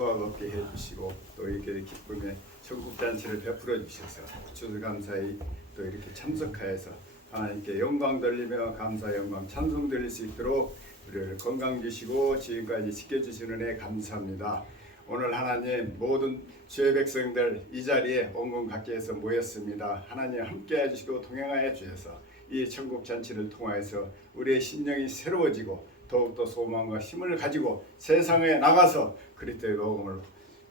없게 해주시고 또 이렇게 기쁨의 천국잔치를 베풀어 주셔서 주를 감사히 또 이렇게 참석하여서 하나님께 영광 돌리며 감사 영광 찬송 드릴 수 있도록 우리를 건강 주시고 지금까지 지켜주시는 은혜 감사합니다. 오늘 하나님 모든 주의 백성들 이 자리에 온건 각계에서 모였습니다. 하나님 함께해 주시고 동행하여 주셔서 이 천국잔치를 통하여서 우리의 심령이 새로워지고 더욱더 소망과 힘을 가지고 세상에 나가서 그리스도의 복음을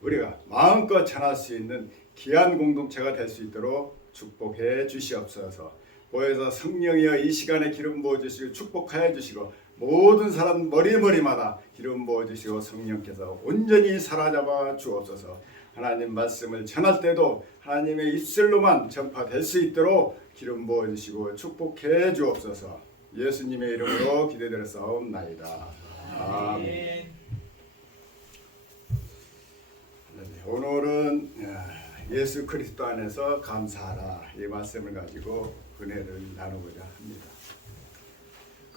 우리가 마음껏 전할 수 있는 귀한 공동체가 될 수 있도록 축복해 주시옵소서. 보혜사 성령이여 이 시간에 기름 부어주시고 축복하여 주시고 모든 사람 머리마다 기름 부어주시고 성령께서 온전히 사로잡아 주옵소서. 하나님 말씀을 전할 때도 하나님의 입술로만 전파될 수 있도록 기름 부어주시고 축복해 주옵소서. 예수님의 이름으로 기도드렸사옵나이다. 아멘. 오늘은 예수 그리스도 안에서 감사하라 이 말씀을 가지고 은혜를 나누고자 합니다.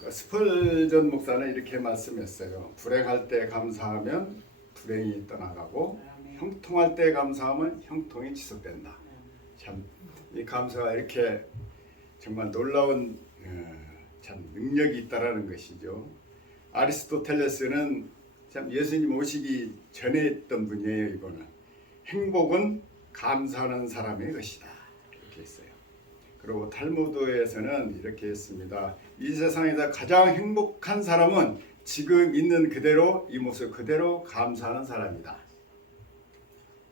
스펄전 목사는 이렇게 말씀했어요. 불행할 때 감사하면 불행이 떠나가고 형통할 때 감사하면 형통이 지속된다. 참 이 감사가 이렇게 정말 놀라운 참 능력이 있다라는 것이죠. 아리스토텔레스는 참 예수님 오시기 전에 했던 분이에요. 이거는 행복은 감사하는 사람의 것이다 이렇게 했어요. 그리고 탈무드에서는 이렇게 했습니다. 이 세상에서 가장 행복한 사람은 지금 있는 그대로 이 모습 그대로 감사하는 사람이다.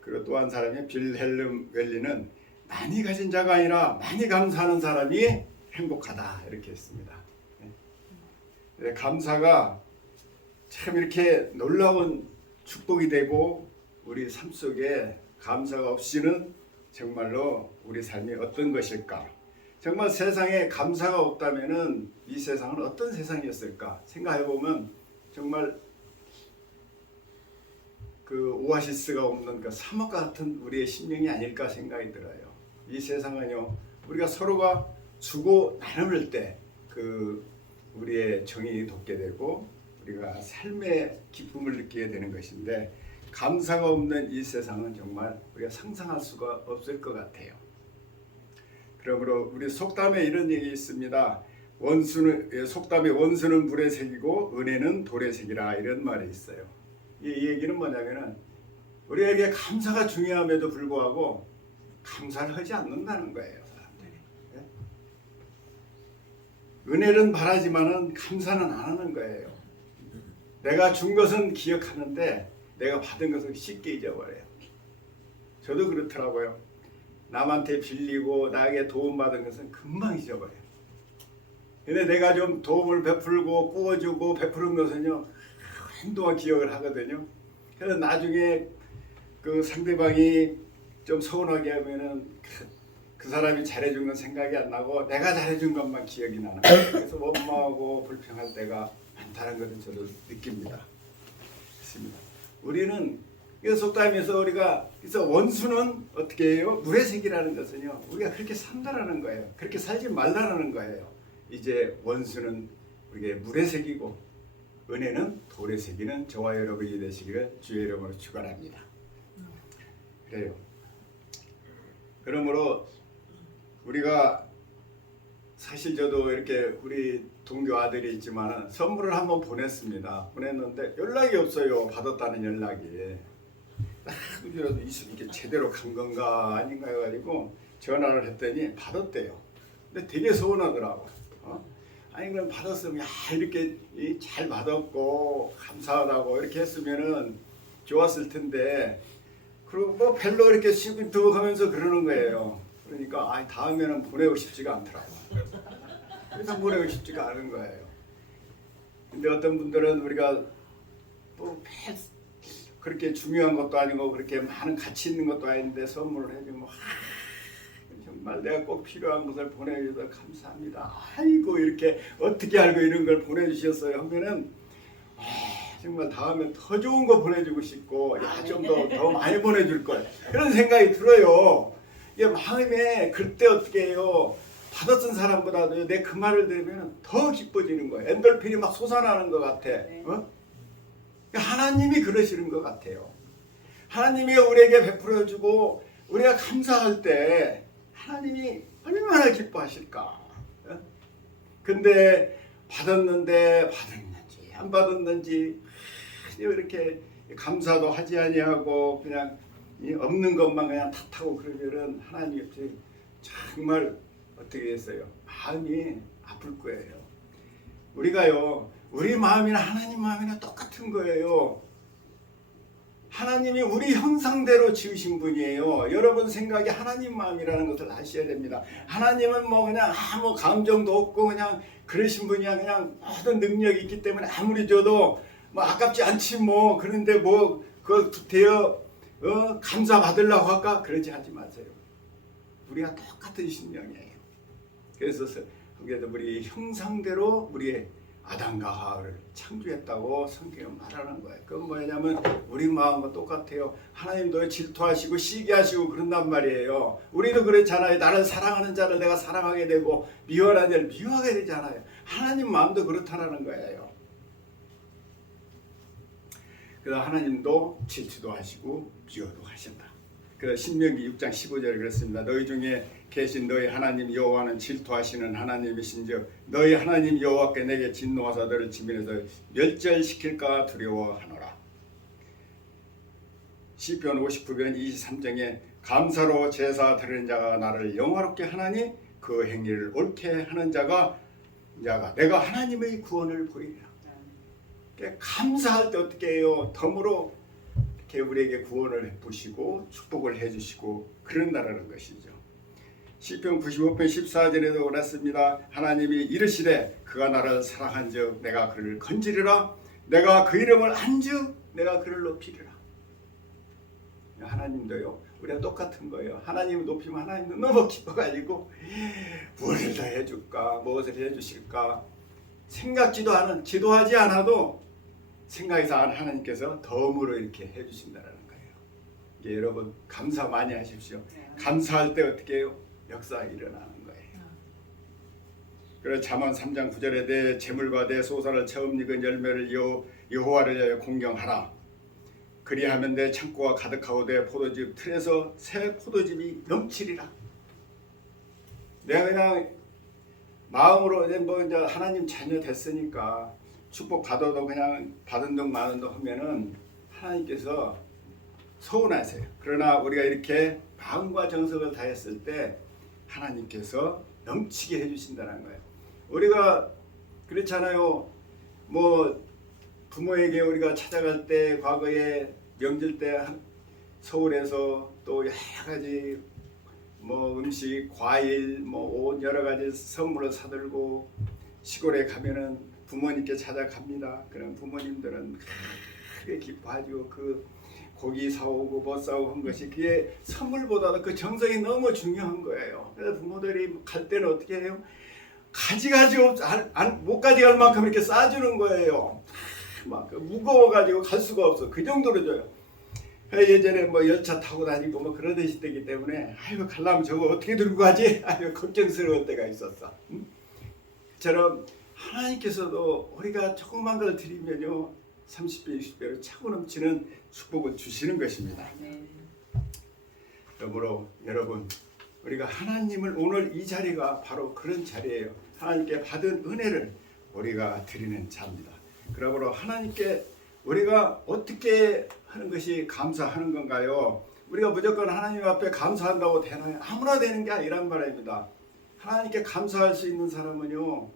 그리고 또 한 사람이 빌헬름 웰리는 많이 가진 자가 아니라 많이 감사하는 사람이 행복하다 이렇게 했습니다. 감사가 참 이렇게 놀라운 축복이 되고 우리 삶 속에 감사가 없이는 정말로 우리 삶이 어떤 것일까? 정말 세상에 감사가 없다면은 이 세상은 어떤 세상이었을까? 생각해 보면 정말 그 오아시스가 없는 그 사막 같은 우리의 심령이 아닐까 생각이 들어요. 이 세상은요 우리가 서로가 주고 나눌 때 그 우리의 정이 돋게 되고 우리가 삶의 기쁨을 느끼게 되는 것인데 감사가 없는 이 세상은 정말 우리가 상상할 수가 없을 것 같아요. 그러므로 우리 속담에 이런 얘기 있습니다. 속담에 원수는 불에 새기고 은혜는 돌에 새기라 이런 말이 있어요. 이 얘기는 뭐냐면은 우리에게 감사가 중요함에도 불구하고 감사를 하지 않는다는 거예요. 은혜는 바라지만은 감사는 안 하는 거예요. 내가 준 것은 기억하는데 내가 받은 것은 쉽게 잊어버려요. 저도 그렇더라고요. 남한테 빌리고 나에게 도움받은 것은 금방 잊어버려요. 근데 내가 좀 도움을 베풀고 꾸어주고 베푸는 것은요 한동안 기억을 하거든요. 그래서 나중에 그 상대방이 좀 서운하게 하면은 그 사람이 잘해준 건 생각이 안 나고 내가 잘해준 것만 기억이 나는 거예요. 그래서 원망하고 불평할 때가 많다는 것을 저도 느낍니다. 그렇습니다. 우리는 이 속담에서 우리가 그래서 원수는 어떻게 해요? 물의 색이라는 것은요 우리가 그렇게 산다라는 거예요. 그렇게 살지 말라라는 거예요. 이제 원수는 우리에게 물의 색이고 은혜는 돌의 색이는 저와 여러분이 되시기를 주의 이름으로 축원합니다. 그래요. 그러므로 우리가 사실 저도 이렇게 우리 동교 아들이 있지만 선물을 한번 보냈습니다. 보냈는데 연락이 없어요. 받았다는 연락이. 이게 제대로 간 건가 아닌가 해가지고 전화를 했더니 받았대요. 근데 되게 서운하더라고. 아니 그럼 받았으면 이렇게 잘 받았고 감사하다고 이렇게 했으면은 좋았을 텐데 그리고 뭐 별로 이렇게 시큰둥하면서 그러는 거예요. 그러니까 다음에는 보내고 싶지가 않더라고요. 그래서 보내고 싶지가 않은 거예요. 근데 어떤 분들은 우리가 뭐 그렇게 중요한 것도 아니고 그렇게 많은 가치 있는 것도 아닌데 선물을 해주면 정말 내가 꼭 필요한 것을 보내주셔서 감사합니다. 아이고 이렇게 어떻게 알고 이런 걸 보내주셨어요 하면은 정말 다음에 더 좋은 거 보내주고 싶고 좀 더 많이 보내줄 걸 그런 생각이 들어요. 이게 마음에 그때 어떻게 해요? 받았던 사람보다도 내 그 말을 들으면 더 기뻐지는 거예요. 엔돌핀이 막 솟아나는 것 같아. 하나님이 그러시는 것 같아요. 하나님이 우리에게 베풀어 주고 우리가 감사할 때 하나님이 얼마나 기뻐하실까. 어? 근데 받았는지 안 받았는지 이렇게 감사도 하지 아니하고 그냥 없는 것만 그냥 탓하고 그러면은 하나님이 정말 어떻게 했어요? 마음이 아플 거예요. 우리가요, 우리 마음이나 하나님 마음이나 똑같은 거예요. 하나님이 우리 형상대로 지으신 분이에요. 여러분 생각이 하나님 마음이라는 것을 아셔야 됩니다. 하나님은 뭐 그냥 아무 감정도 없고 그냥 그러신 분이야. 그냥 모든 능력이 있기 때문에 아무리 줘도 뭐 아깝지 않지 뭐. 그런데 뭐 그 대여 감사 받으려고 할까? 그러지 하지 마세요. 우리가 똑같은 심령이에요. 그래서 우리 형상대로 우리의 아담과 하와를 창조했다고 성경은 말하는 거예요. 그건 뭐냐면 우리 마음과 똑같아요. 하나님도 질투하시고 시기하시고 그런단 말이에요. 우리도 그렇잖아요. 나를 사랑하는 자를 내가 사랑하게 되고 미워하는 자를 미워하게 되잖아요. 하나님 마음도 그렇다라는 거예요. 그래서 하나님도 질투도 하시고 미워도 하신다. 그래서 신명기 6장 15절에 그랬습니다. 너희 중에 계신 너희 하나님 여호와는 질투하시는 하나님이신즉 너희 하나님 여호와께 내게 진노하사 너를 지면에서 멸절시킬까 두려워하노라. 시편 59편 23장에 감사로 제사 드리는 자가 나를 영화롭게 하나니 그 행위를 옳게 하는 자가 내가 하나님의 구원을 보이리라. 감사할 때 어떻게 해요? 덤으로 이렇게 우리에게 구원을 베푸시고 축복을 해주시고 그런다라는 것이죠. 시편 95편 14절에도 그랬습니다. 하나님이 이르시되 그가 나를 사랑한즉 내가 그를 건지리라. 내가 그 이름을 안즉 내가 그를 높이리라. 하나님도요, 우리가 똑같은 거예요. 하나님을 높이면 하나님도 너무 기뻐가지고 무엇을 다 해줄까, 무엇을 해주실까 생각지도 않은, 기도하지 않아도 생각해서 하나님께서 덤으로 이렇게 해주신다는 거예요. 여러분 감사 많이 하십시오. 감사할 때 어떻게 해요? 역사가 일어나는 거예요. 그래서 잠언 3장 9절에 내 재물과 내 소산을 처음 익은 열매를 여호와를 공경하라. 그리하면 내 창고가 가득하고 내 포도즙 틀에서 새 포도즙이 넘치리라. 내가 그냥 마음으로 뭐 이제 하나님 자녀 됐으니까 축복 받아도 그냥 받은 동 마는 동 하면은 하나님께서 서운하세요. 그러나 우리가 이렇게 마음과 정성을 다했을 때 하나님께서 넘치게 해주신다는 거예요. 우리가 그렇잖아요. 뭐 부모에게 우리가 찾아갈 때 과거에 명절 때 서울에서 또 여러 가지 뭐 음식, 과일, 뭐 옷 여러 가지 선물을 사들고 시골에 가면은 부모님께 찾아갑니다. 그런 부모님들은 크게 기뻐하죠. 그 고기 사오고 뭐 사오고 한 것이 그게 선물보다도 그 정성이 너무 중요한 거예요. 그래서 부모들이 갈 때는 어떻게 해요? 못 가져갈 만큼 이렇게 싸주는 거예요. 막 무거워가지고 갈 수가 없어. 그 정도로 줘요. 예전에 뭐 열차 타고 다니고 뭐 그러던 시대이기 때문에 아이고 가려면 저거 어떻게 들고 가지? 아이고 걱정스러울 때가 있었어. 저처럼 하나님께서도 우리가 조그만 걸 드리면요 30배 60배로 차고 넘치는 축복을 주시는 것입니다. 그러므로 여러분 우리가 하나님을 오늘 이 자리가 바로 그런 자리예요. 하나님께 받은 은혜를 우리가 드리는 자입니다. 그러므로 하나님께 우리가 어떻게 하는 것이 감사하는 건가요? 우리가 무조건 하나님 앞에 감사한다고 되나요? 아무나 되는 게 아니란 말입니다. 하나님께 감사할 수 있는 사람은요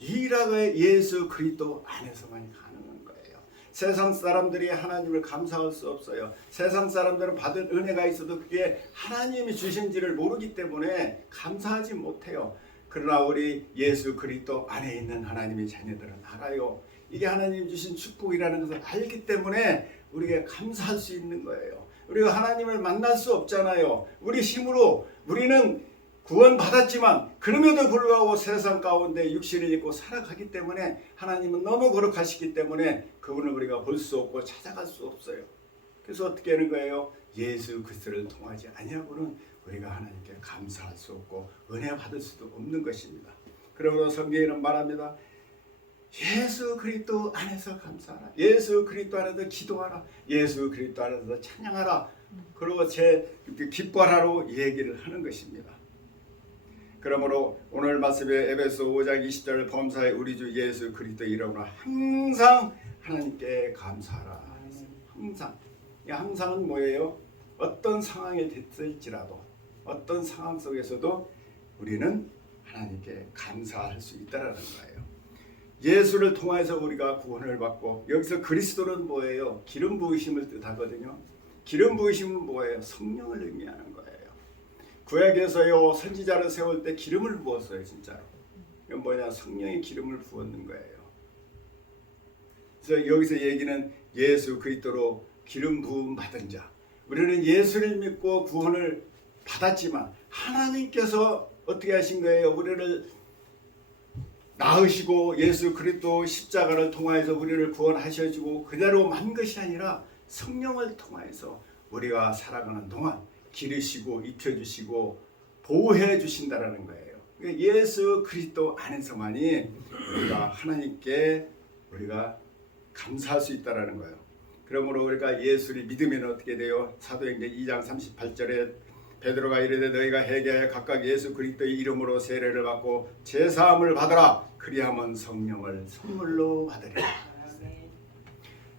유일하게 예수 그리스도 안에서만 가능한 거예요. 세상 사람들이 하나님을 감사할 수 없어요. 세상 사람들은 받은 은혜가 있어도 그게 하나님이 주신지를 모르기 때문에 감사하지 못해요. 그러나 우리 예수 그리스도 안에 있는 하나님의 자녀들은 알아요. 이게 하나님 주신 축복이라는 것을 알기 때문에 우리가 감사할 수 있는 거예요. 우리가 하나님을 만날 수 없잖아요. 우리 힘으로 우리는 구원받았지만 그럼에도 불구하고 세상 가운데 육신을 입고 살아가기 때문에 하나님은 너무 거룩하시기 때문에 그분을 우리가 볼 수 없고 찾아갈 수 없어요. 그래서 어떻게 하는 거예요? 예수 그리스도를 통하지 아니하고는 우리가 하나님께 감사할 수 없고 은혜 받을 수도 없는 것입니다. 그러므로 성경에는 말합니다. 예수 그리스도 안에서 감사하라. 예수 그리스도 안에서 기도하라. 예수 그리스도 안에서 찬양하라. 그리고 제 기뻐하라로 얘기를 하는 것입니다. 그러므로 오늘 말씀에 에베소 5장 20절 범사에 우리 주 예수 그리스도 이름으로 항상 하나님께 감사하라. 항상. 이 항상은 뭐예요? 어떤 상황이 됐을지라도 어떤 상황 속에서도 우리는 하나님께 감사할 수 있다라는 거예요. 예수를 통해서 우리가 구원을 받고, 여기서 그리스도는 뭐예요? 기름 부으심을 뜻하거든요. 기름 부으심은 뭐예요? 성령을 의미하는 거예요. 구약에서요 선지자를 세울 때 기름을 부었어요. 진짜로. 이건 뭐냐? 성령의 기름을 부었는 거예요. 그래서 여기서 얘기는 예수 그리스도로 기름 부음 받은 자. 우리는 예수를 믿고 구원을 받았지만 하나님께서 어떻게 하신 거예요? 우리를 낳으시고 예수 그리스도 십자가를 통하여서 우리를 구원하셔주고 그대로 만 것이 아니라 성령을 통하여서 우리가 살아가는 동안 기르시고 입혀주시고 보호해 주신다라는 거예요. 예수 그리스도 안에서만이 우리가 하나님께 우리가 감사할 수 있다라는 거예요. 그러므로 우리가 예수를 믿으면 어떻게 돼요? 사도행전 2장 38절에 베드로가 이르되 너희가 회개하여 각각 예수 그리스도의 이름으로 세례를 받고 제사함을 받으라. 그리하면 성령을 선물로 받으리라.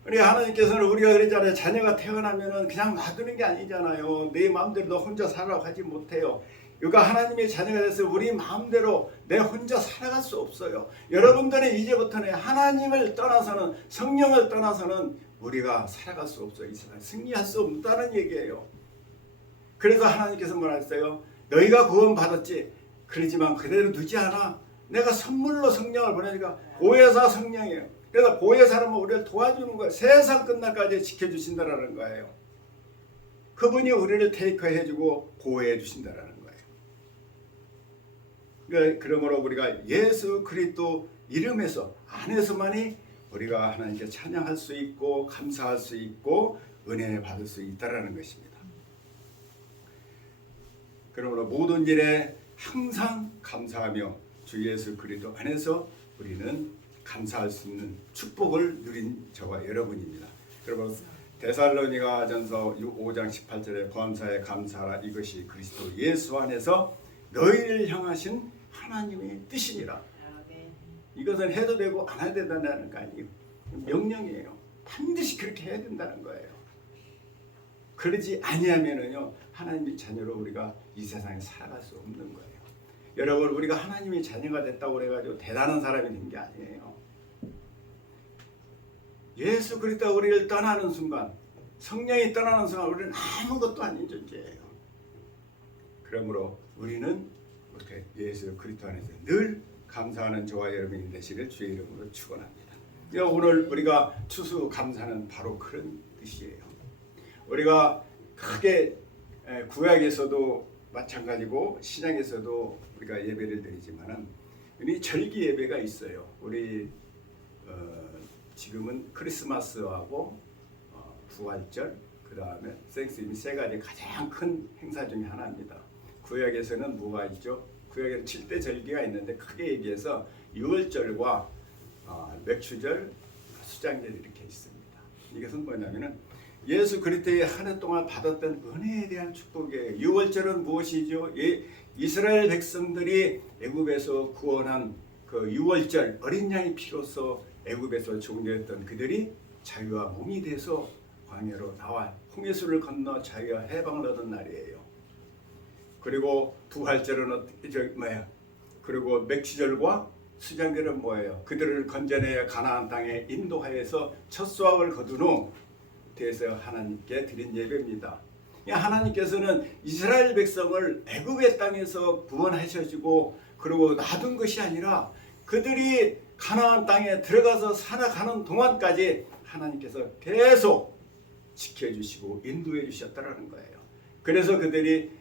우리 하나님께서는 우리가 그러잖아요. 자녀가 태어나면은 그냥 놔두는 게 아니잖아요. 내 마음대로 너 혼자 살아가고 하지 못해요. 그러니까 하나님의 자녀가 돼서 우리 마음대로 내 혼자 살아갈 수 없어요. 여러분들은 이제부터는 하나님을 떠나서는, 성령을 떠나서는 우리가 살아갈 수 없어요. 이 세상에 승리할 수 없다는 얘기예요. 그래서 하나님께서 뭐라 했어요? 너희가 구원 받았지. 그러지만 그대로 두지 않아. 내가 선물로 성령을 보내니까 보혜사 성령이에요. 그래서 보혜사는 우리를 도와주는 거예요. 세상 끝날까지 지켜주신다라는 거예요. 그분이 우리를 테이크해주고 보호해 주신다라는 거예요. 그러므로 우리가 예수 그리스도 이름에서 안에서만이 우리가 하나님께 찬양할 수 있고 감사할 수 있고 은혜 받을 수 있다라는 것입니다. 그러므로 모든 일에 항상 감사하며 주 예수 그리스도 안에서 우리는 감사할 수 있는 축복을 누린 저와 여러분입니다. 여러분 데살로니가전서 5장 18절에 범사에 감사하라. 이것이 그리스도 예수 안에서 너희를 향하신 하나님의 뜻이니라. 이것은 해도 되고 안 해도 된다는 거 아니에요. 명령이에요. 반드시 그렇게 해야 된다는 거예요. 그러지 아니하면은요 하나님의 자녀로 우리가 이 세상에 살아갈 수 없는 거예요. 여러분 우리가 하나님의 자녀가 됐다고 그래가지고 대단한 사람이 된 게 아니에요. 예수 그리스도가 우리를 떠나는 순간, 성령이 떠나는 순간 우리는 아무것도 아닌 존재예요. 그러므로 우리는 이렇게 예수 그리스도 안에서 늘 감사하는 저와 여러분이 되시길 주의 이름으로 축원합니다. 오늘 우리가 추수 감사는 바로 그런 뜻이에요. 우리가 크게 구약에서도 마찬가지고 신약에서도 우리가 예배를 드리지만은 이 절기 예배가 있어요. 우리 지금은 크리스마스하고 부활절, 그 다음에 생스기빙 세 가지 가장 큰 행사 중에 하나입니다. 구약에서는 뭐가 있죠? 구약에는 7대 절기가 있는데 크게 얘기해서 유월절과 맥추절, 수장절 이렇게 있습니다. 이것은 뭐냐면은 예수 그리스도의 한 해 동안 받았던 은혜에 대한 축복이에요. 유월절은 무엇이죠? 이스라엘 백성들이 애굽에서 구원한 그 유월절 어린 양의 피로써 애굽에서 종려했던 그들이 자유와 몸이 돼서 광야로 나와 홍해수를 건너 자유와 해방을 얻은 날이에요. 그리고 부활절은 그리고 맥추절과 수장절은 뭐예요? 그들을 건져내어 가나안 땅에 인도하여서 첫 수확을 거둔 후 대해서 하나님께 드린 예배입니다. 하나님께서는 이스라엘 백성을 애굽의 땅에서 구원하셔주고 그리고 놔둔 것이 아니라 그들이 가나안 땅에 들어가서 살아가는 동안까지 하나님께서 계속 지켜주시고 인도해 주셨다는 거예요. 그래서 그들이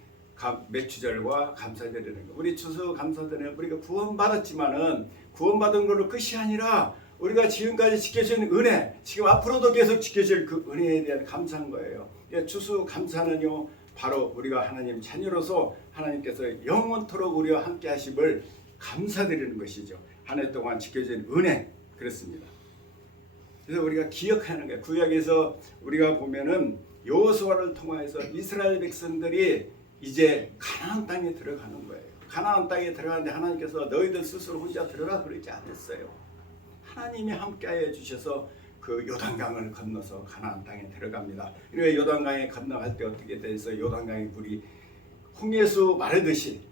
맥추절과 감사절이라는 거예요. 우리 추수 감사절에 우리가 구원받았지만은 구원받은 걸로 끝이 아니라 우리가 지금까지 지켜주신 은혜, 지금 앞으로도 계속 지켜줄 그 은혜에 대한 감사한 거예요. 추수 감사는요, 바로 우리가 하나님 자녀로서 하나님께서 영원토록 우리와 함께 하심을 감사드리는 것이죠. 한 해 동안 지켜준 은혜, 그렇습니다. 그래서 우리가 기억하는 거예요. 구약에서 우리가 보면은 여호수아를 통하여서 이스라엘 백성들이 이제 가나안 땅에 들어가는 거예요. 가나안 땅에 들어가는데 하나님께서 너희들 스스로 혼자 들어가 그러지 않았어요. 하나님이 함께하여 주셔서 그 요단강을 건너서 가나안 땅에 들어갑니다. 그리고 요단강에 건너갈 때 어떻게 돼서 요단강의 물이 홍해수 마르듯이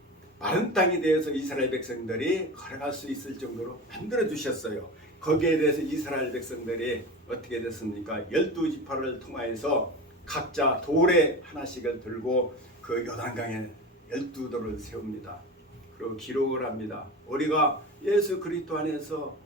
마른 땅이 되어서 이스라엘 백성들이 걸어갈 수 있을 정도로 만들어 주셨어요. 거기에 대해서 이스라엘 백성들이 어떻게 됐습니까? 12지파를 통하여서 각자 돌에 하나씩을 들고 그 요단강에 12돌을 세웁니다. 그리고 기록을 합니다. 우리가 예수 그리스도 안에서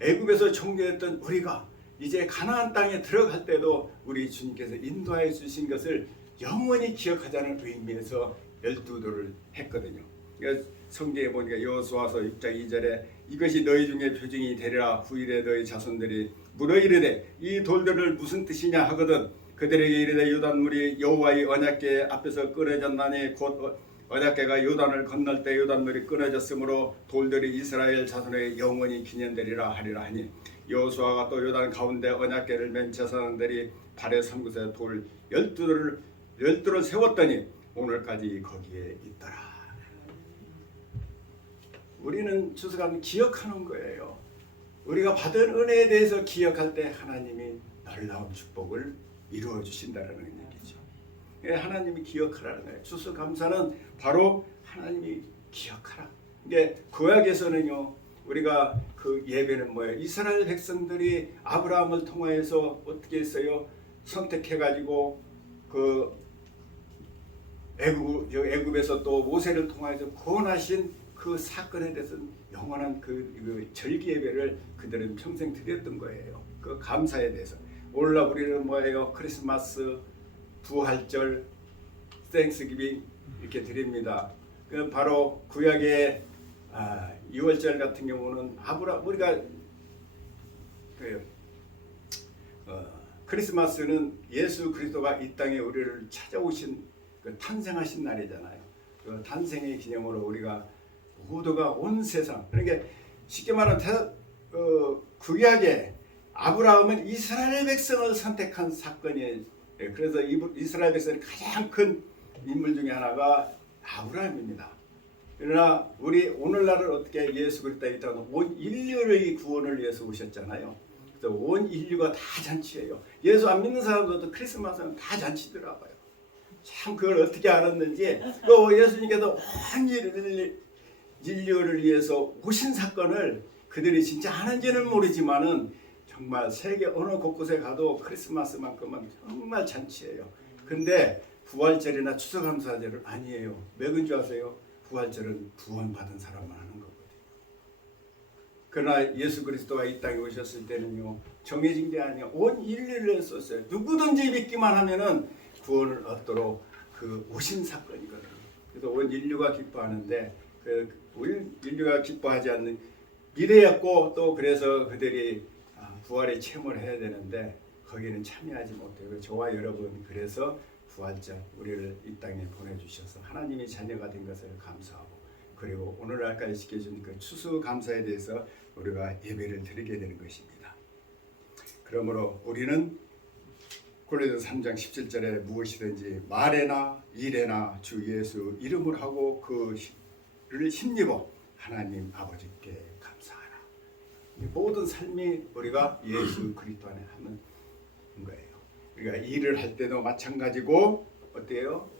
애굽에서 종교했던 우리가 이제 가나안 땅에 들어갈 때도 우리 주님께서 인도하여 주신 것을 영원히 기억하자는 의미에서 12돌을 했거든요. 그러니까 성경에 보니까 여호수아서 6장 2절에 이것이 너희 중에 표징이 되리라. 후일에 너희 자손들이 물어 이르되 이 돌들을 무슨 뜻이냐 하거든 그들에게 이르되 요단물이 여호와의 언약궤 앞에서 끊어졌나니 곧 언약궤가 요단을 건널 때 요단물이 끊어졌으므로 돌들이 이스라엘 자손에게 영원히 기념되리라 하리라 하니 여호수아가 또 요단 가운데 언약궤를 맨 제사장들이 발에 삼고서 돌 12돌을 세웠더니 오늘까지 거기에 있더라. 우리는 추수감을 기억하는 거예요. 우리가 받은 은혜에 대해서 기억할 때 하나님이 놀라운 축복을 이루어 주신다는 얘기죠. 하나님이 기억하라는 거예요. 추수감사는 바로 하나님이 기억하라. 이게 구약에서는요. 우리가 그 예배는 뭐예요? 이스라엘 백성들이 아브라함을 통하여서 어떻게 했어요? 선택해가지고 그 애굽에서 또 모세를 통하여서 구원하신 그 사건에 대해서 영원한 그 절기 예배를 그들은 평생 드렸던 거예요. 그 감사에 대해서. 오늘날 우리는 뭐예요? 크리스마스, 부활절, 땡스기빙 이렇게 드립니다. 그 바로 구약의 6월절 같은 경우는 우리가 크리스마스는 예수 그리스도가 이 땅에 우리를 찾아오신 그 탄생하신 날이잖아요. 그 탄생의 기념으로 우리가 모두가 온 세상 그러니까 쉽게 말하면 구약에 아브라함은 이스라엘 백성을 선택한 사건이에요. 그래서 이스라엘 백성의 가장 큰 인물 중에 하나가 아브라함입니다. 그러나 우리 오늘날은 어떻게 예수 그리스도에 있다가 온 인류의 구원을 위해서 오셨잖아요. 그래서 온 인류가 다 잔치예요. 예수 안 믿는 사람들도 크리스마스는 다 잔치더라고요. 참 그걸 어떻게 알았는지 또 예수님께서 온 인류를 위해서 오신 사건을 그들이 진짜 아는지는 모르지만은 정말 세계 어느 곳곳에 가도 크리스마스만큼은 정말 잔치예요. 근데 부활절이나 추수감사절은 아니에요. 왜 그런 줄 아세요? 부활절은 구원받은 사람만 하는 거거든요. 그러나 예수 그리스도가 이 땅에 오셨을 때는요. 정해진 게 아니에요. 온 인류를 썼어요. 누구든지 믿기만 하면은 구원을 얻도록 그 오신 사건이거든요. 그래서 온 인류가 기뻐하는데 인류가 기뻐하지 않는 미래였고 또 그래서 그들이 부활의 체험을 해야 되는데 거기는 참여하지 못해요. 저와 여러분 그래서 부활절 우리를 이 땅에 보내주셔서 하나님의 자녀가 된 것을 감사하고 그리고 오늘날까지 지켜준 그 추수감사에 대해서 우리가 예배를 드리게 되는 것입니다. 그러므로 우리는 고린도서 3장 17절에 무엇이든지 말에나 일에나 주 예수 이름을 하고 그를 힘입어 하나님 아버지께 감사하라. 모든 삶이 우리가 예수 그리스도 안에 하는 거예요. 우리가 일을 할 때도 마찬가지고 어때요?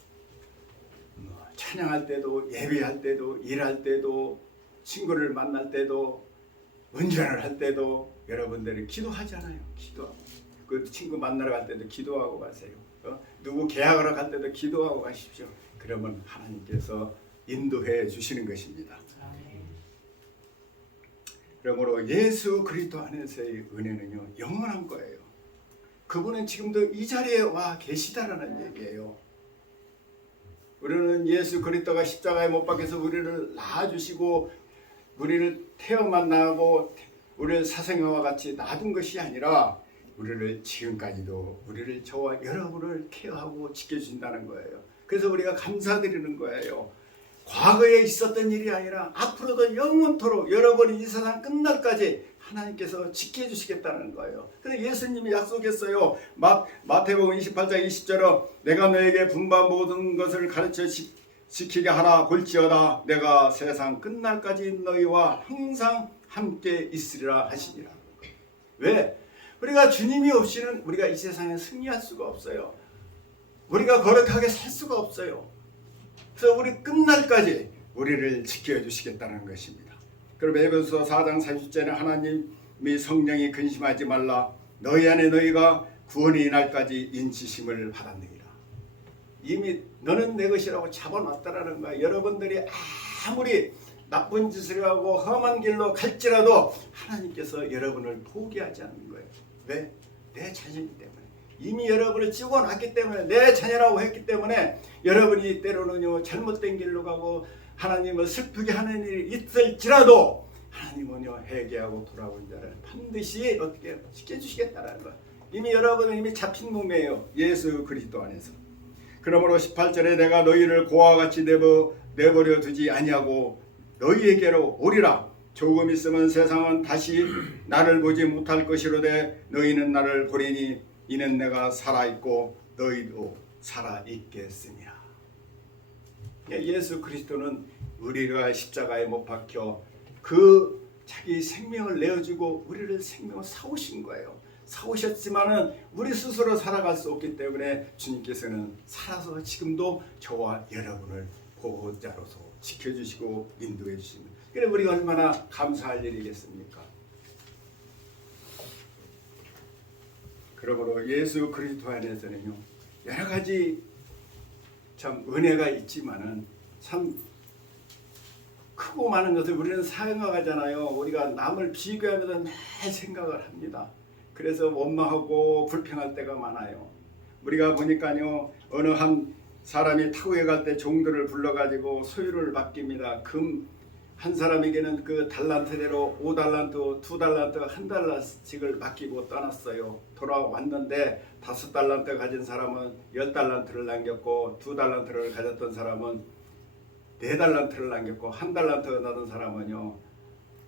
찬양할 때도 예배할 때도 일할 때도 친구를 만날 때도 운전을 할 때도 여러분들이 기도하잖아요. 기도하고 그 친구 만나러 갈 때도 기도하고 가세요. 누구 계약하러 갈 때도 기도하고 가십시오. 그러면 하나님께서 인도해 주시는 것입니다. 그러므로 예수 그리스도 안에서의 은혜는요 영원한 거예요. 그분은 지금도 이 자리에 와 계시다라는 얘기예요. 우리는 예수 그리스도가 십자가에 못 박혀서 우리를 낳아주시고 우리를 태어만 나고 우리를 사생아와 같이 놔둔 것이 아니라 우리를 지금까지도 우리를 저와 여러분을 케어하고 지켜준다는 거예요. 그래서 우리가 감사드리는 거예요. 과거에 있었던 일이 아니라 앞으로도 영원토록 여러분이 이 세상 끝날까지 하나님께서 지켜주시겠다는 거예요. 그래서 예수님이 약속했어요. 마태복음 28장 20절에 내가 너에게 분부한 모든 것을 가르쳐 지키게 하라. 볼지어다 내가 세상 끝날까지 너희와 항상 함께 있으리라 하시니라. 왜? 우리가 주님이 없이는 우리가 이 세상에 승리할 수가 없어요. 우리가 거룩하게 살 수가 없어요. 그래서 우리 끝날까지 우리를 지켜주시겠다는 것입니다. 그럼 에베소서 4장 30절에 하나님이 성령이 근심하지 말라. 너희 안에 너희가 구원의 날까지 인치심을 받았느니라. 이미 너는 내 것이라고 잡아놨다라는 거야. 여러분들이 아무리 나쁜 짓을 하고 험한 길로 갈지라도 하나님께서 여러분을 포기하지 않는 거예요. 왜? 내 자신 때문에. 이미 여러분을 찍어놨기 때문에, 내 자녀라고 했기 때문에 여러분이 때로는요 잘못된 길로 가고 하나님을 슬프게 하는 일이 있을지라도 하나님은요 회개하고 돌아온 자를 반드시 어떻게 지켜주시겠다는 거예요. 이미 여러분은 이미 잡힌 몸이에요. 예수 그리스도 안에서. 그러므로 18절에 내가 너희를 고와 같이 내버려 두지 아니하고 너희에게로 오리라. 조금 있으면 세상은 다시 나를 보지 못할 것이로되 너희는 나를 보리니 이는 내가 살아있고 너희도 살아있겠으니라. 예수 그리스도는 우리가 십자가에 못 박혀 그 자기 생명을 내어주고 우리를 생명을 사오신 거예요. 사오셨지만은 우리 스스로 살아갈 수 없기 때문에 주님께서는 살아서 지금도 저와 여러분을 보호자로서 지켜주시고 인도해 주십니다. 그래 우리가 얼마나 감사할 일이겠습니까? 그러므로 예수 그리스도 안에서는요 여러 가지 참 은혜가 있지만은 참 크고 많은 것을 우리는 생각하잖아요. 우리가 남을 비교하면서 매 생각을 합니다. 그래서 원망하고 불평할 때가 많아요. 우리가 보니까요 어느 한 사람이 타국에 갈 때 종들을 불러가지고 소유를 맡깁니다. 금 한 사람에게는 그 달란트대로 5달란트, 2달란트, 1달란트씩을 맡기고 떠났어요. 돌아왔는데 5달란트 가진 사람은 10달란트를 남겼고 2달란트를 가졌던 사람은 4달란트를 남겼고 1달란트 나던 사람은요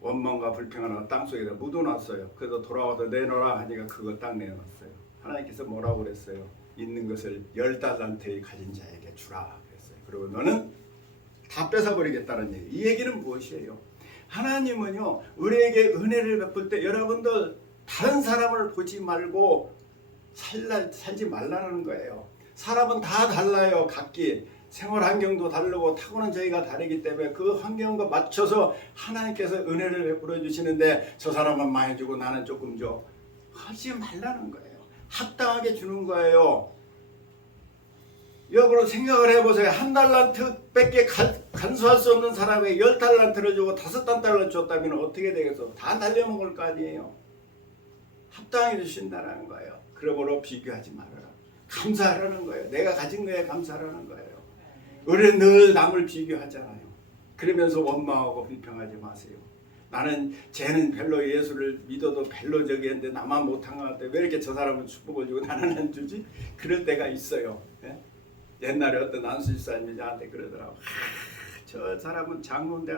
원망과 불평하는 땅속에다 묻어놨어요. 그래서 돌아와서 내놓으라 하니까 그거 딱 내놨어요. 하나님께서 뭐라고 그랬어요? 있는 것을 10달란트에 가진 자에게 주라 그랬어요. 그리고 너는 다 뺏어버리겠다는 얘기. 이 얘기는 무엇이에요? 하나님은요 우리에게 은혜를 베풀 때 여러분들 다른 사람을 보지 말고 살지 말라는 거예요. 사람은 다 달라요. 각기 생활 환경도 다르고 타고난 저희가 다르기 때문에 그 환경과 맞춰서 하나님께서 은혜를 베풀어 주시는데 저 사람은 많이 주고 나는 조금 줘. 하지 말라는 거예요. 합당하게 주는 거예요. 여러분 생각을 해보세요. 1달란트밖에 간수할 수 없는 사람에게 10달란트를 주고 5달란트를 줬다면 어떻게 되겠어? 다 날려먹을 거 아니에요. 합당히 주신다는 거예요. 그러므로 비교하지 말아라. 감사하라는 거예요. 내가 가진 거에 감사하라는 거예요. 우리는 늘 남을 비교하잖아요. 그러면서 원망하고 불평하지 마세요. 나는 쟤는 별로 예수를 믿어도 별로 저기 했는데 나만 못한 것 같아. 왜 이렇게 저 사람은 축복을 주고 나는 안 주지? 그럴 때가 있어요. 예? 옛날에 어떤 안수집사님이 저한테 그러더라고. 저 사람은 장로인데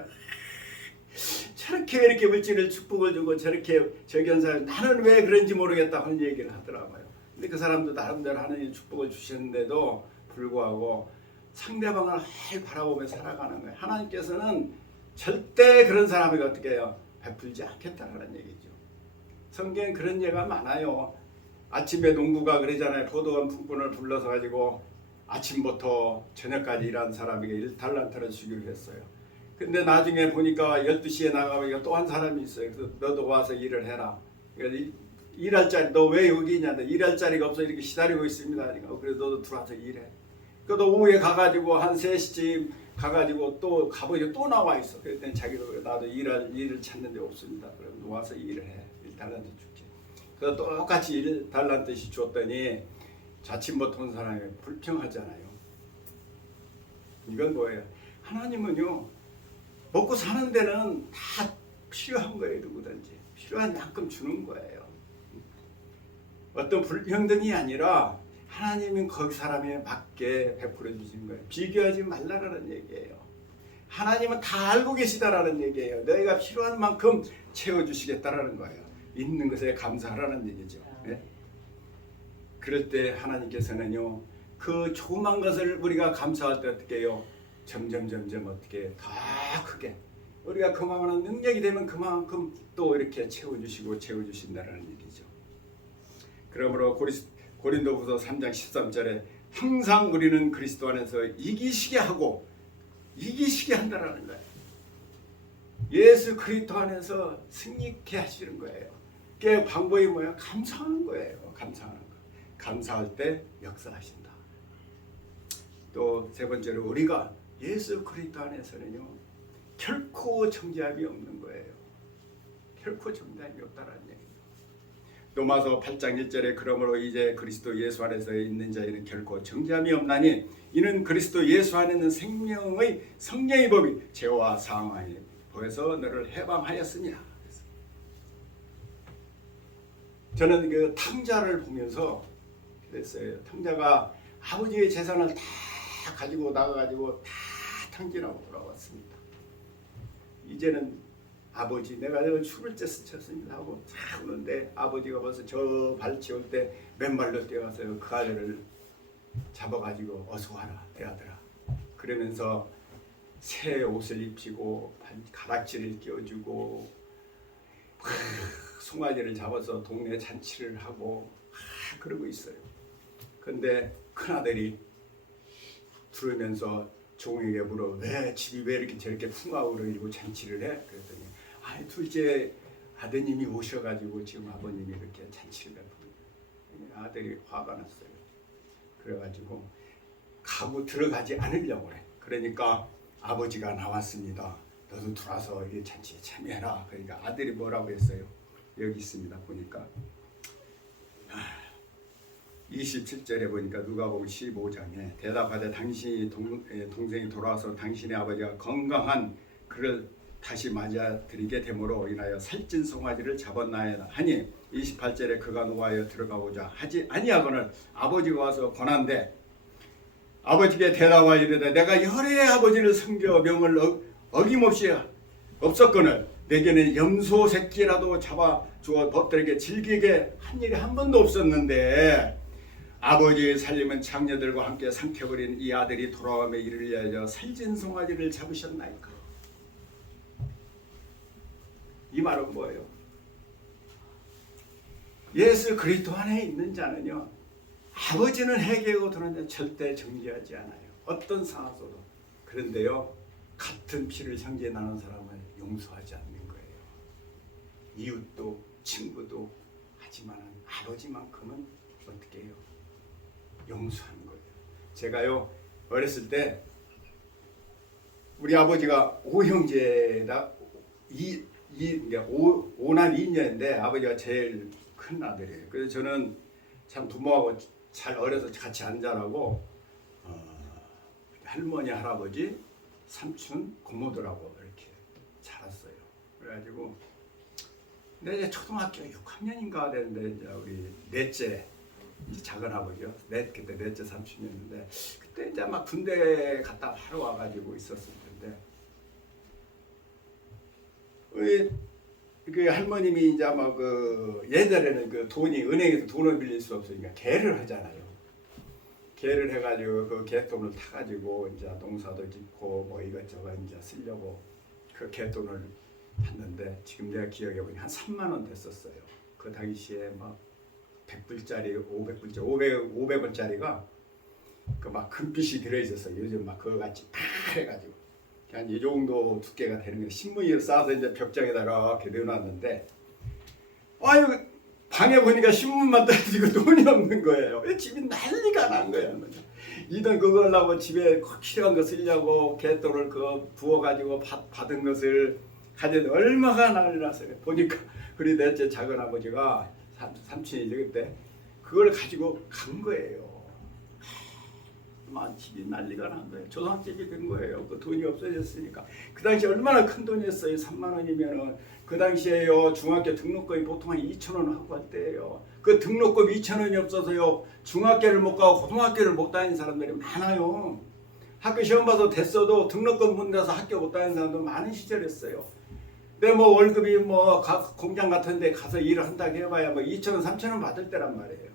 저렇게 이렇게 물질을 축복을 주고 저렇게 저기 한 사람 나는 왜 그런지 모르겠다 하는 얘기를 하더라고요. 근데 그 사람도 나름대로 하나님 축복을 주셨는데도 불구하고 상대방을 늘 바라보며 살아가는 거예요. 하나님께서는 절대 그런 사람에게 어떻게 해요? 베풀지 않겠다는 얘기죠. 성경에 그런 예가 많아요. 아침에 농부가 그러잖아요. 포도원 품꾼을 불러서 가지고 아침부터 저녁까지 일한 사람에게 1달란트를 주기로 했어요. 근데 나중에 보니까 12시에 나가보니까 또 한 사람이 있어요. 그래서 너도 와서 일을 해라. 그러니까 일할 자리, 너 왜 여기 있냐? 일할 자리가 없어 이렇게 기다리고 있습니다. 그래서 너도 들어와서 일해. 그래도 오후에 가가지고 한 3시쯤 가가지고 또 가보니까 또 나와 있어. 그랬더니 자기도 나도 일을 찾는데 없습니다. 그럼 너 와서 일을 해. 1달란트 줄게. 그래서 똑같이 1달란트씩 줬더니 아침부터 온 사람이 불평하잖아요. 이건 뭐예요? 하나님은요 먹고 사는 데는 다 필요한 거예요. 누구든지 필요한 만큼 주는 거예요. 어떤 불평등이 아니라 하나님은 거기 사람에 맞게 베풀어 주신 거예요. 비교하지 말라라는 얘기예요. 하나님은 다 알고 계시다라는 얘기예요. 너희가 필요한 만큼 채워주시겠다라는 거예요. 있는 것에 감사하라는 얘기죠. 네? 그럴 때 하나님께서는요, 그 조그만 것을 우리가 감사할 때 어떻게 해요? 점점 어떻게 더 크게 우리가 그만한 능력이 되면 그만큼 또 이렇게 채워주신다는 얘기죠. 그러므로 고린도후서 3장 13절에 항상 우리는 그리스도 안에서 이기시게 한다라는 거예요. 예수 그리스도 안에서 승리케 하시는 거예요. 그 방법이 뭐야? 감사하는 거예요. 감사하는 거. 감사할 때 역사하신다. 또 세 번째로 우리가 예수 그리스도 안에서는요, 결코 정죄함이 없는 거예요. 결코 정죄함이 없다라는 얘기예요. 로마서 8장 1절에 그러므로 이제 그리스도 예수 안에서 있는 자에는 결코 정죄함이 없나니 이는 그리스도 예수 안에 있는 생명의 성령의 법이 죄와 사망의 법에서 너를 해방하였으니라. 저는 그 탕자를 보면서 그랬어요. 탕자가 아버지의 재산을 다 가지고 나가가지고 다 탕진하고 돌아왔습니다. 이제는 아버지, 내가 술을 쳤습니다 하고 쫙 오는데 아버지가 벌써 저 발 치울 때 맨발로 뛰어가서 그 아들을 잡아가지고 어서 와라 내 아들아, 그러면서 새 옷을 입히고 가락지를 끼워주고 송아지를 잡아서 동네 잔치를 하고 그러고 있어요. 근데 큰아들이 들으면서 종에게 물어, 왜 집이 왜 이렇게 저렇게 풍화우르고 잔치를 해? 그랬더니 둘째 아드님이 오셔가지고 지금 아버님이 이렇게 잔치를 베푸고, 아들이 화가 났어요. 그래가지고 들어가지 않으려고 그래. 그러니까 아버지가 나왔습니다. 너도 들어와서 이 잔치에 참여해라. 그러니까 아들이 뭐라고 했어요? 여기 있습니다. 보니까 27절에 보니까 누가복음 15장에 대답하되 당신이 동생이 돌아와서 당신의 아버지가 건강한 그를 다시 맞아들이게 됨으로 인하여 살찐 송아지를 잡았나이다 하니 28절에 그가 노하여 들어가고자 하지 아니하거늘 아버지가 와서 권한대 아버지께 대답하여 이르되 내가 열의 아버지를 섬겨 명을 어김없이 없었거늘 내게는 염소 새끼라도 잡아 주어 벗들에게 즐기게 한 일이 한 번도 없었는데 아버지의 살림은 장녀들과 함께 삼켜버린 이 아들이 돌아오며 이를 위하여 살찐 송아지를 잡으셨나이까. 이 말은 뭐예요? 예수 그리스도 안에 있는 자는요, 아버지는 회개하고 들었는데 절대 정죄하지 않아요. 어떤 상황에서도. 그런데요, 같은 피를 형제 나눈 사람을 용서하지 않는 거예요. 이웃도 친구도. 하지만 아버지만큼은 어떻게 해요? 용서하는 거예요. 제가요 어렸을 때 우리 아버지가 5형제다. 5남 2녀인데 아버지가 제일 큰 아들이에요. 그래서 저는 참 부모하고 잘 어려서 같이 안 자라고 할머니, 할아버지, 삼촌, 고모들하고 이렇게 자랐어요. 그래가지고 근데 이제 초등학교 6학년인가 되는데 이제 우리 넷째 이제 작은 아버지요. 그때 넷째 삼촌이었는데 그때 이제 막 군대 갔다 바로 와가지고 있었을 텐데 우리 그 할머님이 이제 아마 그 예전에는 그 돈이 은행에서 돈을 빌릴 수 없으니까 개를 하잖아요. 개를 해가지고 그 개돈을 타가지고 이제 농사도 짓고 뭐 이것저것 이제 쓰려고 그 개돈을 탔는데 지금 내가 기억해 보니 한 3만 원 됐었어요. 그 당시에 막 100불짜리, 500불짜리, 500원짜리가 그 막 금빛이 들어있었어요. 요즘 막 그거 같이 파래가지고 한 이 정도 두께가 되는 게 신문지를 싸서 이제 벽장에다가 이렇게 넣어놨는데 아유 방에 보니까 신문만 떨어지고 돈이 없는 거예요. 집이 난리가 난 거예요. 이 돈 그거 하려고 집에 필요한 거 쓰려고 개돈을 그거 부어가지고 받은 것을 가져도 얼마가 난리 났어요. 보니까 우리 넷째 작은 아버지가 삼촌이죠 그때 그걸 가지고 간 거예요. 막 집이 난리가 난 거예요. 조상집이 된 거예요. 그 돈이 없어졌으니까. 그 당시 얼마나 큰 돈이었어요. 3만 원이면은 그 당시에요 중학교 등록금이 보통 한 2,000원 하고 갈 때예요. 그 등록금 2,000원이 없어서요 중학교를 못 가고 고등학교를 못 다니는 사람들이 많아요. 학교 시험 봐서 됐어도 등록금 못 내서 학교 못 다니는 사람도 많은 시절이었어요. 근데 뭐 월급이 뭐 공장 같은 데 가서 일을 한다고 해봐야 뭐 2,000원, 3,000원 받을 때란 말이에요.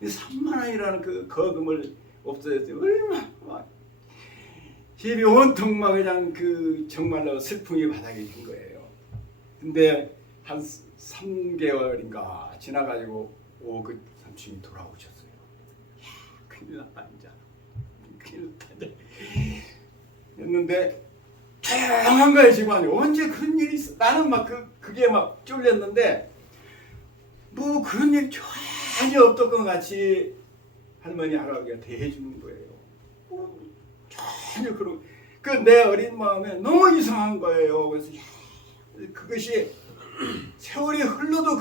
이 3만 원이라는 그 거금을 없어졌지. 얼마나 막 힘이 온통 막 그냥 그 정말로 슬픔이 바닥이 된 거예요. 근데 한 3개월인가 지나가지고 그 삼촌이 돌아오셨어요. 야, 큰일 났다 이제. 큰일 났다 이제. 했는데 조용한 거예요 집안이. 언제 그런 일이 있어? 나는 막 그게 막 쫄렸는데 뭐 그런 일이 전혀 없던 것 같이 할머니 할아버지가 대해주는 거예요. 전혀 그런 그 내 어린 마음에 너무 이상한 거예요. 그래서 그것이 세월이 흘러도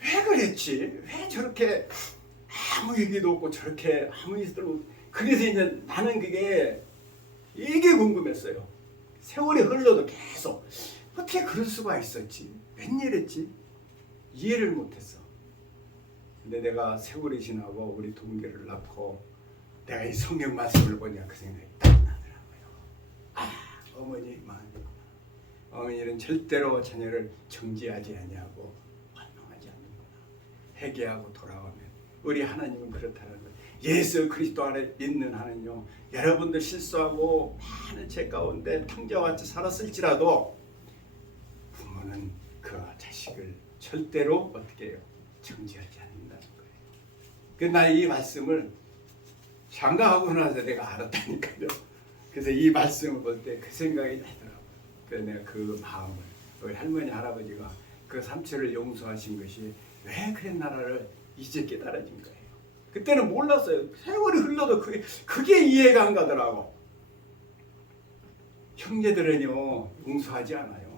왜 그랬지? 왜 저렇게 아무 얘기도 없고 저렇게 아무 일도 없고. 그래서 이제 나는 이게 궁금했어요. 세월이 흘러도 계속 어떻게 그럴 수가 있었지? 웬일했지? 이해를 못했어. 근데 내가 세월이 지나고 우리 동기를 낳고 내가 이 성경 말씀을 보니까 그 생각이 딱 나더라고요. 어머니는 절대로 자녀를 정죄하지 아니하고 환영하지 않는구나. 회개하고 돌아오면 우리 하나님은 그렇다는 거예요. 예수 그리스도 안에 있는 하나님요. 여러분들 실수하고 많은 죄 가운데 탕자와 같이 살았을지라도 부모는 그 자식을 절대로 어떻게 해요? 정죄하지 않는다는 거예요. 그 나 이 말씀을 장가하고 나서 내가 알았다니까요. 그래서 이 말씀을 볼 때 그 생각이 나더라고요. 그래서 내가 그 마음을 우리 할머니 할아버지가 그 삼촌을 용서하신 것이 왜 그랬나를 이제 깨달아진 거예요. 그때는 몰랐어요. 세월이 흘러도 그게 이해가 안 가더라고. 형제들은요 용서하지 않아요.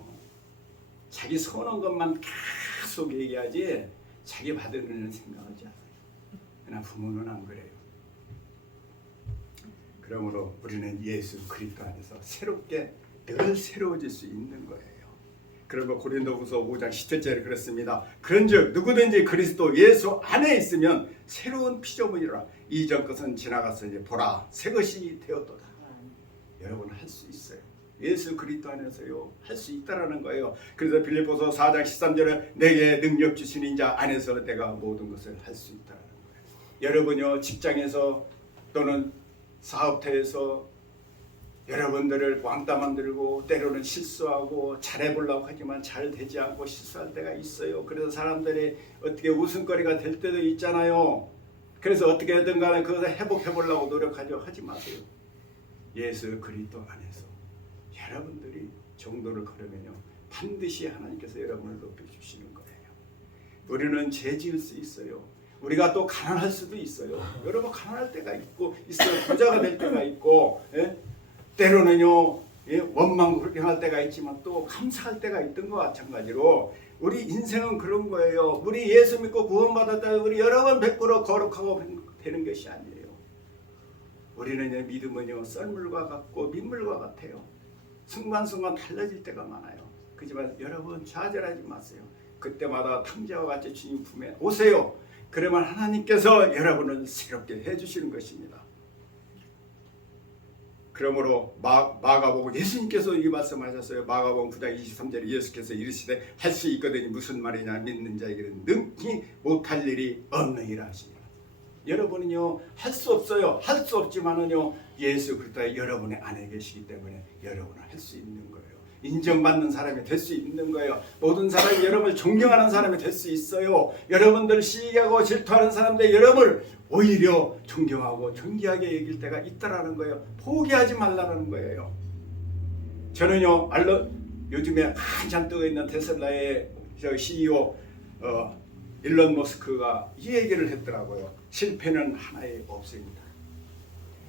자기 선한 것만 계속 얘기하지 자기 받은 일은 생각하지 않아요. 그러나 부모는 안 그래요. 그러므로 우리는 예수 그리스도 안에서 새롭게 늘 새로워질 수 있는 거예요. 그리고 고린도후서 5장 10절에 그렇습니다. 그런즉 누구든지 그리스도 예수 안에 있으면 새로운 피조물이라. 이전 것은 지나가서 이제 보라 새 것이 되었도다. 여러분 할 수 있어요. 예수 그리스도 안에서요 할 수 있다라는 거예요. 그래서 빌립보서 4장 13절에 내게 능력 주신 자 안에서 내가 모든 것을 할 수 있다라는 거예요. 여러분요 직장에서 또는 사업터에서 여러분들을 왕따 만들고 때로는 실수하고 잘해보려고 하지만 잘 되지 않고 실수할 때가 있어요. 그래서 사람들이 어떻게 웃음거리가 될 때도 있잖아요. 그래서 어떻게든 간에 그것을 회복해보려고 노력하죠. 하지 마세요. 예수 그리스도 안에서 여러분들이 정도를 걸으면요 반드시 하나님께서 여러분을 높여주시는 거예요. 우리는 죄 지을 수 있어요. 우리가 또 가난할 수도 있어요. 여러분 가난할 때가 있고 있어요. 부자가 될 때가 있고 때로는요 원망불평할 때가 있지만 또 감사할 때가 있던 것과 마찬가지로 우리 인생은 그런 거예요. 우리 예수 믿고 구원받았다 우리 여러 번 100% 거룩하고 되는 것이 아니에요. 우리는 믿음은요 썰물과 같고 민물과 같아요. 순간순간 달라질 때가 많아요. 그렇지만 여러분 좌절하지 마세요. 그때마다 탕자와 같이 주님 품에 오세요. 그러면 하나님께서 여러분을 새롭게 해주시는 것입니다. 그러므로 마가복음 예수님께서 이 말씀하셨어요. 마가복음 9장 23절에 예수께서 이르시되 할 수 있거든요. 무슨 말이냐 믿는 자에게는 능히 못할 일이 없느니라 하시니라. 여러분은요 할 수 없어요. 할 수 없지만은요 예수 그리스도 여러분의 안에 계시기 때문에 여러분은 할 수 있는 거예요. 인정받는 사람이 될 수 있는 거예요. 모든 사람이 여러분을 존경하는 사람이 될 수 있어요. 여러분들 시기하고 질투하는 사람들 여러분을 오히려 존경하고 존귀하게 여길 때가 있다라는 거예요. 포기하지 말라는 거예요. 저는요 요즘에 한참 뜨고 있는 테슬라의 CEO 일론 머스크가 이 얘기를 했더라고요. 실패는 하나에 없습니다.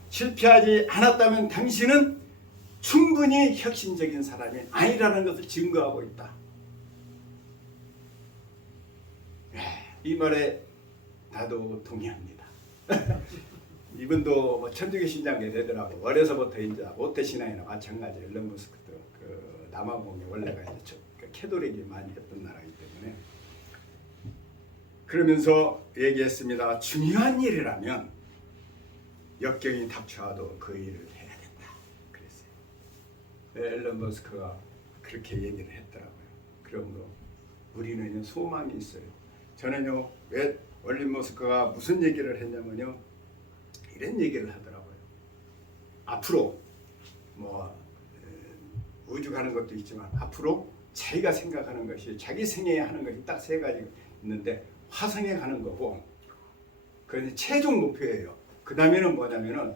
실패하지 않았다면 당신은 충분히 혁신적인 사람이 아니라는 것을 증거하고 있다. 이 말에 나도 동의합니다. 이분도 뭐 천주교 신장계 되더라고. 어려서부터 이제 모태신앙이나 마찬가지. 일론 머스크도 그 남아공이 원래가 이제 캐톨릭이 많이 했던 나라이기 때문에 그러면서 얘기했습니다. 중요한 일이라면 역경이 닥쳐와도 그 일을 해야 된다 그랬어요. 앨런 머스크가 그렇게 얘기를 했더라고요. 그러므로 우리는 소망이 있어요. 저는요, 왜 앨런 머스크가 무슨 얘기를 했냐면요, 이런 얘기를 하더라고요. 앞으로 뭐 우주 가는 것도 있지만 앞으로 자기가 생각하는 것이, 자기 생애에 하는 것이 딱 세 가지 있는데, 화성에 가는 거고, 그건 최종 목표예요. 그 다음에는 뭐냐면은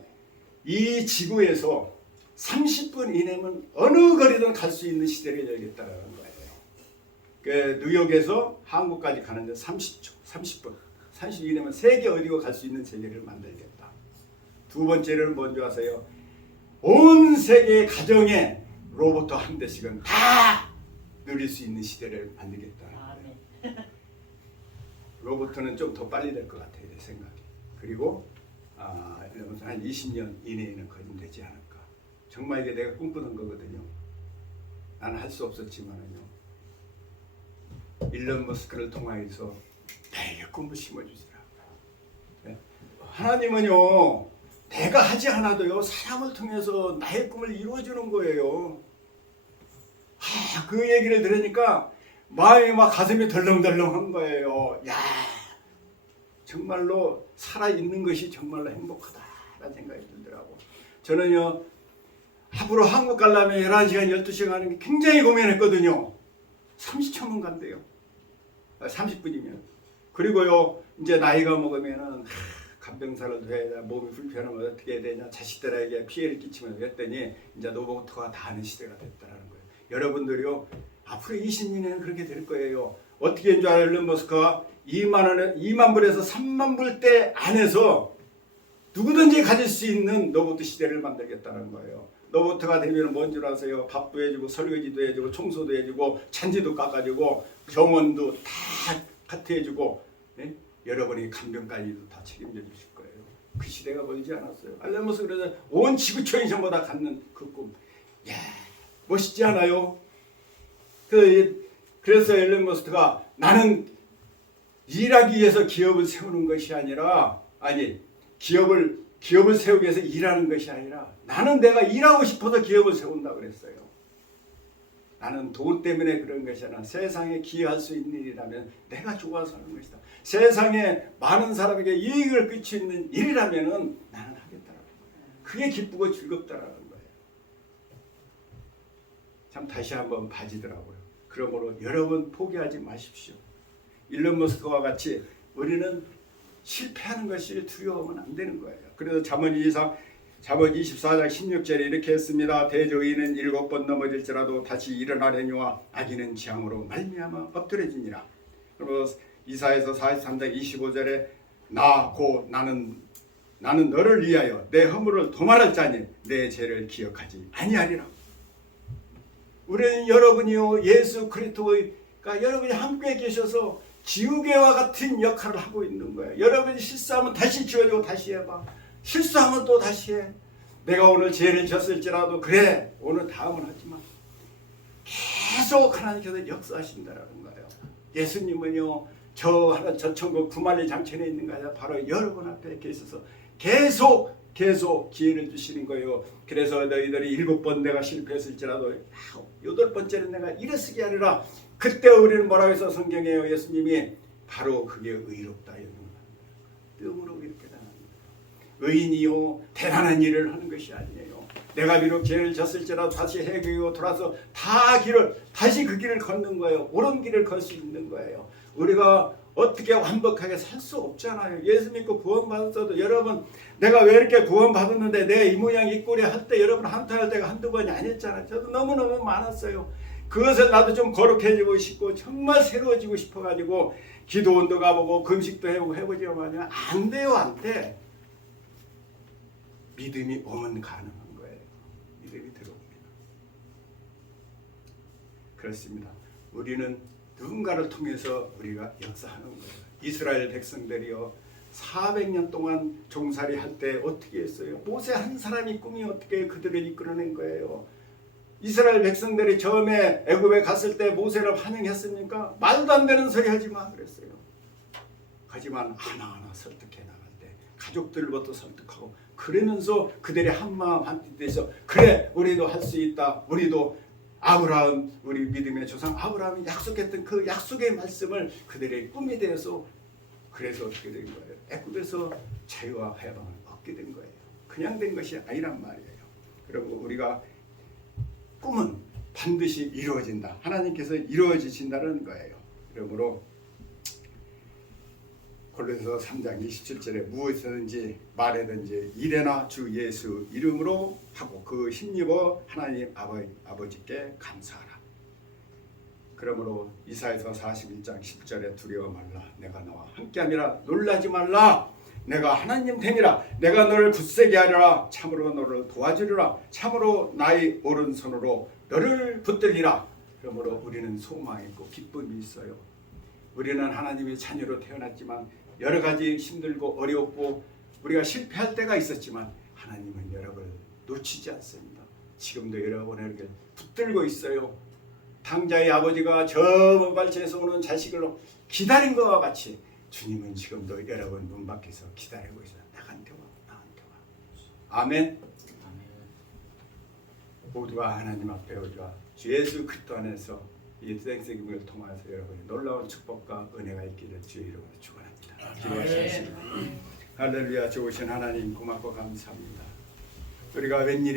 이 지구에서 30분 이내면 어느 거리든 갈 수 있는 시대를 열겠다는 거예요. 그 뉴욕에서 한국까지 가는데 30분 30분 이내면 세계 어디고 갈 수 있는 세계를 만들겠다. 두 번째는 뭔지 아세요? 온 세계 가정에 로봇 한 대씩은 다 누릴 수 있는 시대를 만들겠다. 로봇은 좀 더 빨리 될 것 같아요, 내 생각이. 그리고 한 20년 이내에는 거진되지 않을까. 정말 이게 내가 꿈꾸던 거거든요. 나는 할 수 없었지만은요, 일론 머스크를 통하여서 나에게 꿈을 심어주시라. 네? 하나님은요, 내가 하지 않아도요, 사람을 통해서 나의 꿈을 이루어주는 거예요. 그 얘기를 들으니까 마음이 막 가슴이 덜렁덜렁한 거예요. 야, 정말로 살아있는 것이 정말로 행복하다라는 생각이 들더라고. 저는요, 앞으로 한국 가려면 11시간, 12시간 하는 게 굉장히 고민했거든요. 30초면 간대요. 30분이면. 그리고요, 이제 나이가 먹으면은 간병사를 해야 돼. 몸이 불편하면 어떻게 해야 되냐. 자식들에게 피해를 끼치면 했더니 이제 로봇가 다 하는 시대가 됐다는 거예요. 여러분들이요, 앞으로 20년에는 그렇게 될 거예요. 어떻게 인 줄 알아요? 일론 머스크가 2만 불에서 3만 불대 안에서 누구든지 가질 수 있는 로봇 시대를 만들겠다는 거예요. 로봇가 되면 뭔 줄 아세요? 밥도 해주고 설거지도 해주고 청소도 해주고 잔디도 깎아주고 병원도 다 카트해주고, 네? 여러분이 간병까지도 다 책임져 주실 거예요. 그 시대가 멀지 않았어요. 일론 머스크 그래서 온 지구촌이 전부 다 갖는 그 꿈. 야, 멋있지 않아요? 그래서 일론 머스크가 나는 일하기 위해서 기업을 세우는 것이 아니라, 기업을 세우기 위해서 일하는 것이 아니라, 나는 내가 일하고 싶어서 기업을 세운다 그랬어요. 나는 돈 때문에 그런 것이 아니라 세상에 기여할 수 있는 일이라면 내가 좋아서 하는 것이다. 세상에 많은 사람에게 이익을 끼치는 일이라면 나는 하겠다라는 거예요. 그게 기쁘고 즐겁다라는 거예요. 참 다시 한번 봐지더라고요. 그러므로 여러분 포기하지 마십시오. 일론 머스크와 같이 우리는 실패하는 것이 두려우면 안 되는 거예요. 그래서 잠언 24장 16절에 이렇게 했습니다. 대저의인은 7번 넘어질지라도 다시 일어나려니와 악인은 재앙으로 말미암아 엎드려지니라. 그리고 이사야서 43장 25절에 나는 너를 위하여 내 허물을 도말할 자니 내 죄를 기억하지 아니하리라. 우리는 여러분이요, 예수 그리스도가 여러분이 함께 계셔서 지우개와 같은 역할을 하고 있는 거예요. 여러분이 실수하면 다시 지워주고 다시 해봐. 실수하면 또 다시 해. 내가 오늘 죄를 졌을지라도 그래, 오늘 다음은 하지만 계속 하나님께서 역사하신다는 거예요. 예수님은요, 저 천국 구만리 장천에 있는 거 아니라 바로 여러분 앞에 계셔서 계속 기회를 주시는 거예요. 그래서 너희들이 7번 내가 실패했을지라도 8번째는 내가 일어서게 하리라. 그때 우리는 뭐라고 해서 성경에요, 예수님이 바로 그게 의롭다. 뿅으로 이렇게 당합니다. 의인이요, 대단한 일을 하는 것이 아니에요. 내가 비록 죄를 졌을지라도 다시 회개하고 돌아서 다시 그 길을 걷는 거예요. 옳은 길을 걸 수 있는 거예요. 우리가 어떻게 완벽하게 살 수 없잖아요. 예수 믿고 구원받았어도, 여러분 내가 왜 이렇게 구원받았는데 내 이 모양 이 꼴이 할 때 여러분 한탄할 때가 한두 번이 아니었잖아요. 저도 너무너무 많았어요. 그것을 나도 좀 거룩해지고 싶고 정말 새로워지고 싶어가지고 기도원도 가보고 금식도 해보지만 안 돼요. 안 돼. 믿음이 오면 가능한 거예요. 믿음이 들어옵니다. 그렇습니다. 우리는 누군가를 통해서 우리가 역사하는 거예요. 이스라엘 백성들이요, 400년 동안 종살이 할 때 어떻게 했어요? 모세 한 사람이 꿈이 어떻게 그들을 이끌어낸 거예요? 이스라엘 백성들이 처음에 애굽에 갔을 때 모세를 환영했습니까? 말도 안 되는 소리 하지 마 그랬어요. 하지만 하나하나 설득해 나갈 때 가족들부터 설득하고 그러면서 그들의 한마음 한뜻 돼서 그래 우리도 할 수 있다. 우리도 아브라함 우리 믿음의 조상 아브라함이 약속했던 그 약속의 말씀을 그들의 꿈이 되어서 그래서 어떻게 된 거예요? 애굽에서 자유와 해방을 얻게 된 거예요. 그냥 된 것이 아니란 말이에요. 그리고 우리가 꿈은 반드시 이루어진다. 하나님께서 이루어지신다는 거예요. 그러므로 골로새서 3장 27절에 무엇이든지 말하든지 일에나 주 예수 이름으로 하고 그 힘입어 하나님 아버지께 감사하라. 그러므로 이사야서 41장 10절에 두려워 말라. 내가 너와 함께함이라. 놀라지 말라. 내가 하나님 됨이라. 내가 너를 굳세게 하리라. 참으로 너를 도와주리라. 참으로 나의 오른손으로 너를 붙들리라. 그러므로 우리는 소망이 있고 기쁨이 있어요. 우리는 하나님의 자녀로 태어났지만 여러 가지 힘들고 어렵고 우리가 실패할 때가 있었지만 하나님은 여러분을 놓치지 않습니다. 지금도 여러분에게 붙들고 있어요. 당자의 아버지가 저 먼 발치에서 오는 자식을 기다린 것과 같이 주님은 지금도 여러분 문 밖에서 기다리고 있어요. 나한테 와, 나한테 와. 아멘. 모두가 하나님 앞에 오리라. 주 예수 그리스도 안에서 이 생생임을 통해서 여러분의 놀라운 축복과 은혜가 있기를 주의 이름으로 축원합니다. 기도하시겠습니다. 할렐루야. 좋으신 하나님 고맙고 감사합니다. 우리가 웬일